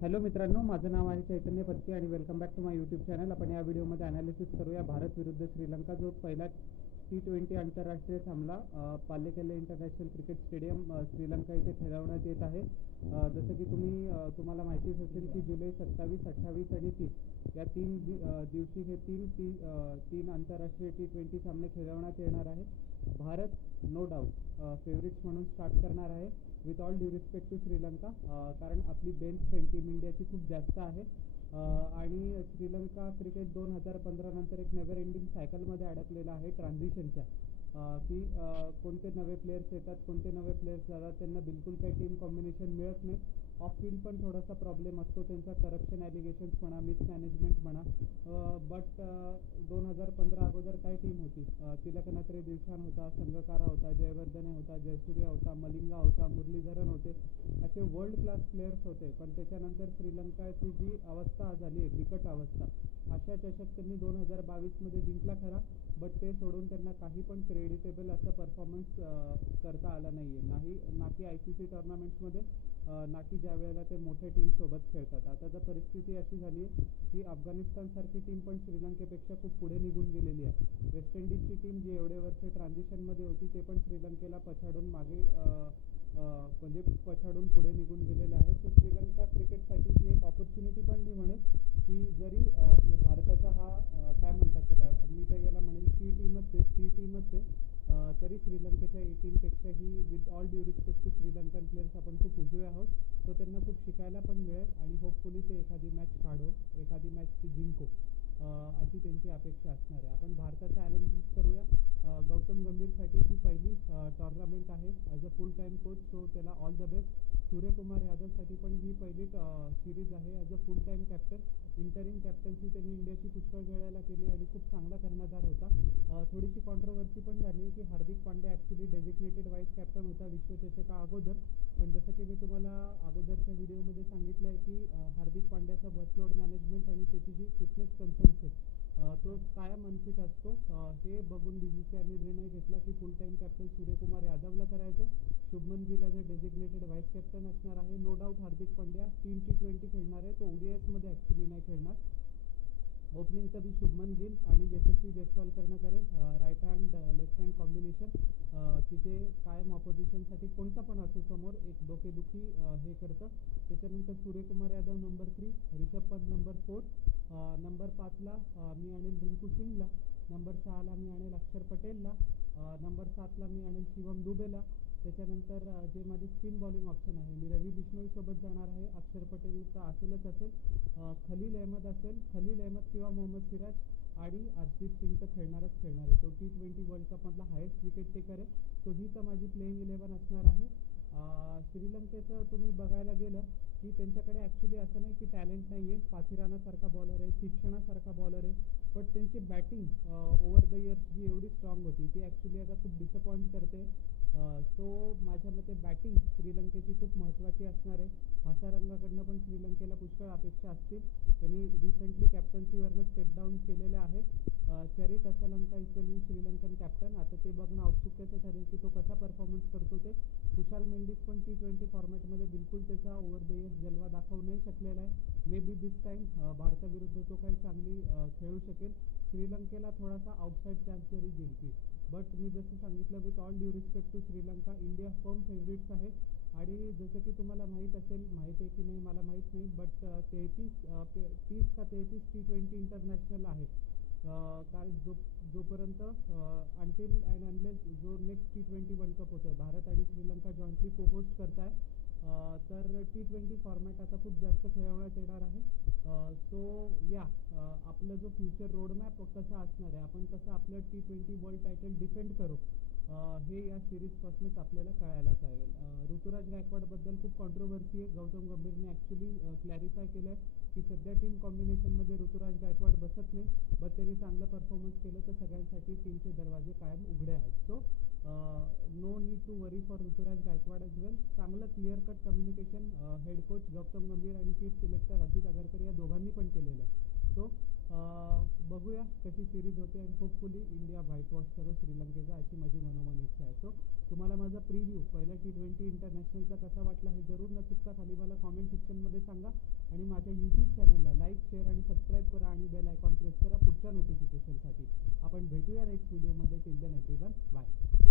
Hello मित्रांनो, माझं नाव आहे चैतन्य पत्की आणि welcome back to my YouTube channel. आपण या व्हिडिओमध्ये ॲनालिसिस करूया भारत विरुद्ध श्रीलंका, जो पहिला T20 आंतरराष्ट्रीय सामना पालेकल्ले इंटरनॅशनल क्रिकेट स्टेडियम श्रीलंका इथे खेळवण्यात येत आहे. जसं की तुम्हाला माहितीच असेल की जुलै 27, 28 आणि 30 या दिवशी हे तीन आंतरराष्ट्रीय T20 सामने खेळवण्यात येणार आहे. भारत नो डाऊट फेवरिट्स म्हणून स्टार्ट करणार आहे. With all due respect to Sri Lanka, कारण आपली बेंच स्ट्रेंथ टीम इंडियाची खूप जास्त आहे आणि श्रीलंका क्रिकेट 2015 नंतर एक नेव्हर एंडिंग सायकलमध्ये अडकलेला आहे ट्रान्झिशनच्या, की कोणते नवे प्लेयर्स येतात, कोणते नवे प्लेयर्स जातात, त्यांना बिलकुल काही टीम कॉम्बिनेशन मिळत नाही. ऑफ फील्ड पण थोडासा प्रॉब्लेम असतो त्यांचा, करप्शन ॲलिगेशन्स म्हणा, मिसमॅनेजमेंट म्हणा. बट 2015 अगोदर काय टीम होती? तिलकनात्रे दिलशान होता, संगकारा होता, जयवर्धने होता, जयसूर्या होता, मलिंगा होता, मुरलीधरन होते. असे वर्ल्ड क्लास प्लेयर्स होते. पण त्याच्यानंतर श्रीलंकाची जी अवस्था झाली आहे, बिकट अवस्था, अशा चषक त्यांनी 2022मध्ये जिंकला खरा, बट ते सोडून त्यांना काही पण क्रेडिटेबल असा परफॉर्मन्स करता आला नाही आहे. ना की ICC टुर्नामेंट्समध्ये, ना की ज्या वेळेला ते मोठ्या टीमसोबत खेळतात. आता तर परिस्थिती अशी झाली आहे की अफगाणिस्तानसारखी टीम पण श्रीलंकेपेक्षा खूप पुढे निघून गेलेली आहे. वेस्ट इंडिजची टीम जी एवढे वर्ष ट्रान्झिशनमध्ये होती, ते पण श्रीलंकेला पछाडून म्हणजे पछाडून पुढे निघून गेलेले आहे. सो श्रीलंका क्रिकेटसाठी ही एक ऑपॉर्च्युनिटी पण मी म्हणेन की जरी भारताचा हा काय म्हणतात त्याला, मी तर याला म्हणेल सी टीमच आहे, तरी श्रीलंकेच्या टीमपेक्षाही with all due respect to Sri Lankan players आपण खूप उजवे आहोत. सो त्यांना खूप शिकायला पण मिळेल आणि होपफुली ते एखादी मॅच काढो, एखादी मॅच ती जिंको, अशी त्यांची अपेक्षा असणार आहे. आपण भारताचं ॲनालिसिस करूया. गौतम गंभीरसाठी ही पहिली टुर्नामेंट आहे as a full time coach, so त्याला ऑल द बेस्ट. सूर्यकुमार यादवसाठी पण ही पहिली सिरीज आहे as a full time captain. Interim captaincy त्यांनी इंडियाची पुष्कळ वेळेला केली आणि खूप चांगला कर्णधार होता. थोडीशी कॉन्ट्रोवर्सी पण झाली की Hardik Pandya actually designated vice captain होता विश्वचषका अगोदर, पण जसं की मी तुम्हाला अगोदरच्या व्हिडिओमध्ये सांगितलं आहे की हार्दिक पांड्याचा वर्कलोड मॅनेजमेंट आणि त्याची जी फिटनेस कन्सर्न्स आहे, तो कायम अनफिट असतो. हे बघून BCCIने निर्णय घेतला की फुल टाईम कॅप्टन सूर्यकुमार यादवला करायचं. Shubman Gill as a designated vice captain असणार आहे. No doubt Hardik Pandya 3 T20 खेळणार आहे, तो ODIsमध्ये ॲक्च्युली नाही खेळणार. ओपनिंगचं बी शुभमन गिल आणि यशस्वी जयस्वाल करेल right hand left hand combination, की जे कायम ऑपोजिशनसाठी कोणता पण असो समोर एक डोकेदुखी हे करतं. त्याच्यानंतर Suryakumar Yadav number 3, Rishabh Pant number 4, number 5ला मी आणेल रिंकू सिंगला, नंबर 6ला मी आणेल अक्षर पटेलला, नंबर 7ला मी आणेल शिवम दुबेला. त्याच्यानंतर जे माझे स्पिन बॉलिंग ऑप्शन आहे, मी रवी बिश्नोईसोबत जाणार आहे. अक्षर पटेल तर असेल. खलील अहमद किंवा मोहम्मद सिराज आणि अर्शदीप सिंग तर खेळणार आहे. तो T20 वर्ल्ड कपमधला हायेस्ट विकेट टेकर आहे. सो ही तर माझी प्लेइंग 11 असणार आहे. श्रीलंकेचं तुम्ही बघायला गेलं की त्यांच्याकडे ॲक्च्युली असं नाही की टॅलेंट नाही आहे. पाथिरानासारखा बॉलर आहे, तीक्षणासारखा बॉलर आहे, बट त्यांची बॅटिंग ओव्हर द इयर्स जी एवढी स्ट्रॉंग होती, ती ॲक्च्युली आता खूप डिसअपॉइंट करते. सो माझ्या मते बॅटिंग श्रीलंकेची खूप महत्त्वाची असणार आहे. हासारंगाकडनं पण श्रीलंकेला पुष्कळ अपेक्षा असतील. त्यांनी रिसेंटली कॅप्टन्सीवरनं स्टेप डाऊन केलेलं आहे. Charith Asalanka is the new Sri Lankan captain. आता ते बघणं औत्सुक्याचं ठरेल की तो कसा परफॉर्मन्स करतो ते. कुशाल मेंडिस पण T20 फॉर्मॅटमध्ये बिलकुल त्याचा ओव्हर द इयर्स जलवा दाखवू नाही शकलेला आहे. मे बी दिस टाईम भारताविरुद्ध तो काही चांगली खेळू शकेल. श्रीलंकेला थोडासा आउटसाईड चान्स जरी जिंकली, बट मी जसं सांगितलं with all due respect to Sri Lanka, India firm favourites आहे. आणि जसं की तुम्हाला माहीत आहे की नाही मला माहीत नाही, बट 30 का 33 T20 इंटरनॅशनल आहे. कारण जोपर्यंत अनटिल अँड अनलेस जो नेक्स्ट T20 वर्ल्ड कप होतो आहे, भारत आणि श्रीलंका जॉईंटली को होस्ट करत आहे, तर T20 फॉर्मॅट आता खूप जास्त खेळवण्यात येणार आहे. सो या आपलं जो फ्युचर रोडमॅप कसा असणार आहे, आपण कसं आपलं T20 वर्ल्ड टायटल डिफेंड करू, हे या सिरीजपासूनच आपल्याला कळायला चालेल. ऋतुराज गायकवाडबद्दल खूप कॉन्ट्रोवर्सी आहे. गौतम गंभीरने ॲक्च्युली क्लॅरिफाय केलं आहे की सध्या टीम कॉम्बिनेशनमध्ये ऋतुराज गायकवाड बसत नाही, बट त्यांनी चांगलं परफॉर्मन्स केलं तर सगळ्यांसाठी टीमचे दरवाजे कायम उघडे आहेत. So no need to worry for Ruturaj Gaikwad as well. चांगलं clear cut communication head coach Gautam Gambhir आणि चीफ सिलेक्टर अजित अगरकर या दोघांनी पण केलेलं आहे. सो बघूया कशी सिरीज होते आणि होपफुली इंडिया व्हाईट वॉश करू श्रीलंकेचा, अशी माझी मनोमन इच्छा आहे. सो तुम्हाला माझा प्रिव्ह्यू पहिला T20 इंटरनॅशनलचा कसा वाटला हे जरूर न चुकता खाली मला कॉमेंट सेक्शनमध्ये सांगा. आणि माझ्या यूट्यूब चॅनलला लाईक, शेअर आणि सबस्क्राईब करा आणि बेल आयकॉन प्रेस करा पुढच्या नोटिफिकेशनसाठी. आपण भेटूया नेक्स्ट व्हिडिओमध्ये. Till then everyone, bye.